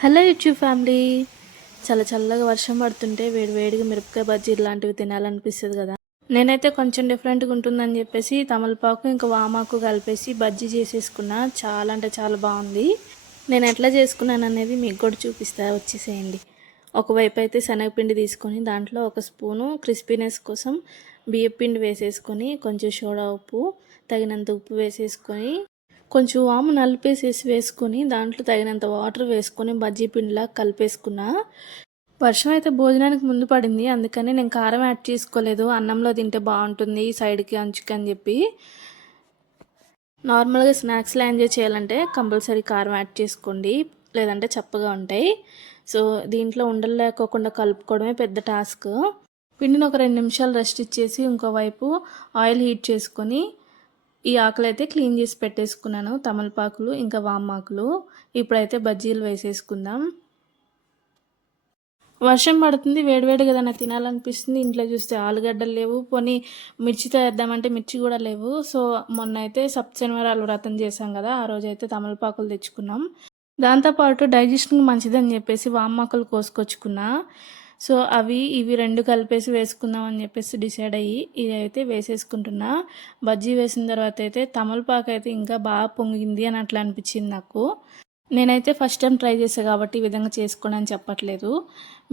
Hello YouTube family. చాలా చల్లగా వర్షం పడుతుంటే వేడివేడిగా మిరపకాయ బజ్జీ ఇలాంటివి తినాలనిపిస్తుంది కదా. నేనైతే కొంచెం డిఫరెంట్గా ఉంటుందని చెప్పేసి తమలపాకు ఇంకా వామాకు కలిపేసి బజ్జీ చేసేసుకున్నా. చాలా అంటే చాలా బాగుంది. నేను ఎట్లా చేసుకున్నాను అనేది మీకు కూడా చూపిస్తా, వచ్చేసేయండి. ఒకవైపు అయితే శనగపిండి తీసుకొని దాంట్లో ఒక స్పూను క్రిస్పీనెస్ కోసం బియ్యపిండి వేసేసుకొని కొంచెం సోడా ఉప్పు తగినంత ఉప్పు వేసేసుకొని కొంచెం వాము నలిపేసేసి వేసుకొని దాంట్లో తగినంత వాటర్ వేసుకొని బజ్జీ పిండిలా కలిపేసుకున్నా. వర్షం అయితే భోజనానికి ముందు పడింది, అందుకని నేను కారం యాడ్ చేసుకోలేదు. అన్నంలో తింటే బాగుంటుంది సైడ్కి అంచుకి అని చెప్పి. నార్మల్గా స్నాక్స్లో ఎంజాయ్ చేయాలంటే కంపల్సరీ కారం యాడ్ చేసుకోండి, లేదంటే చప్పగా ఉంటాయి. సో దీంట్లో ఉండలు లేకోకుండా కలుపుకోవడమే పెద్ద టాస్క్. పిండిని ఒక 2 నిమిషాలు రెస్ట్ ఇచ్చేసి ఇంకోవైపు ఆయిల్ హీట్ చేసుకొని ఈ ఆకులైతే క్లీన్ చేసి పెట్టేసుకున్నాను, తమలపాకులు ఇంకా వామాకులు. ఇప్పుడైతే బజ్జీలు వేసేసుకుందాం. వర్షం పడుతుంది, వేడివేడిగా ఏదైనా తినాలనిపిస్తుంది. ఇంట్లో చూస్తే ఆలుగడ్డలు లేవు, పోనీ మిర్చి వేద్దామంటే మిర్చి కూడా లేవు. సో మొన్న అయితే సప్తశనివారాలు వ్రతం చేసాం కదా, ఆ రోజైతే తమలపాకులు తెచ్చుకున్నాం. దాంతోపాటు డైజెషన్కి మంచిదని చెప్పేసి వామాకులు కోసుకొచ్చుకున్నా. సో అవి ఇవి 2 కలిపేసి వేసుకుందాం అని చెప్పేసి డిసైడ్ అయ్యి ఇదైతే వేసేసుకుంటున్నా. బజ్జీ వేసిన తర్వాత అయితే తమలపాకు అయితే ఇంకా బాగా పొంగింది అని అట్లా అనిపించింది నాకు. నేనైతే ఫస్ట్ టైం ట్రై చేసా కాబట్టి ఈ విధంగా చేసుకోండి అని చెప్పట్లేదు.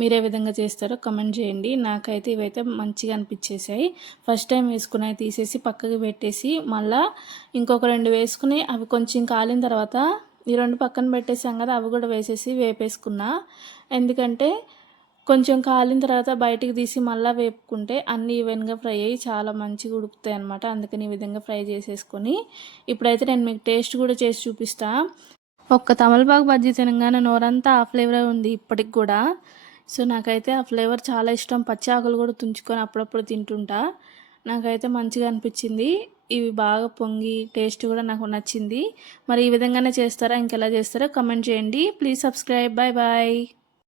మీరే విధంగా చేస్తారో కమెంట్ చేయండి. నాకైతే ఇవైతే మంచిగా అనిపించేసాయి. ఫస్ట్ టైం వేసుకున్నాయి తీసేసి పక్కకి పెట్టేసి మళ్ళీ ఇంకొక 2 వేసుకుని అవి కొంచెం కాలిన తర్వాత ఈ 2 పక్కన పెట్టేసాం కదా, అవి కూడా వేసేసి వేపేసుకున్నా. ఎందుకంటే కొంచెం కాలిన తర్వాత బయటికి తీసి మళ్ళీ వేపుకుంటే అన్నీ ఈవెన్గా ఫ్రై అయ్యి చాలా మంచిగా ఉడుకుతాయి అనమాట. అందుకని ఈ విధంగా ఫ్రై చేసేసుకొని ఇప్పుడైతే నేను మీకు టేస్ట్ కూడా చేసి చూపిస్తా. ఒక్క తమలపాకు బజ్జీ తినగానే నోరంతా ఆ ఫ్లేవరే ఉంది ఇప్పటికి కూడా. సో నాకైతే ఆ ఫ్లేవర్ చాలా ఇష్టం. పచ్చి ఆకులు కూడా తుంచుకొని అప్పుడప్పుడు తింటుంటా. నాకైతే మంచిగా అనిపించింది. ఇవి బాగా పొంగి టేస్ట్ కూడా నాకు నచ్చింది. మరి ఈ విధంగానే చేస్తారా, ఇంకెలా చేస్తారో కమెంట్ చేయండి. Please subscribe. Bye bye.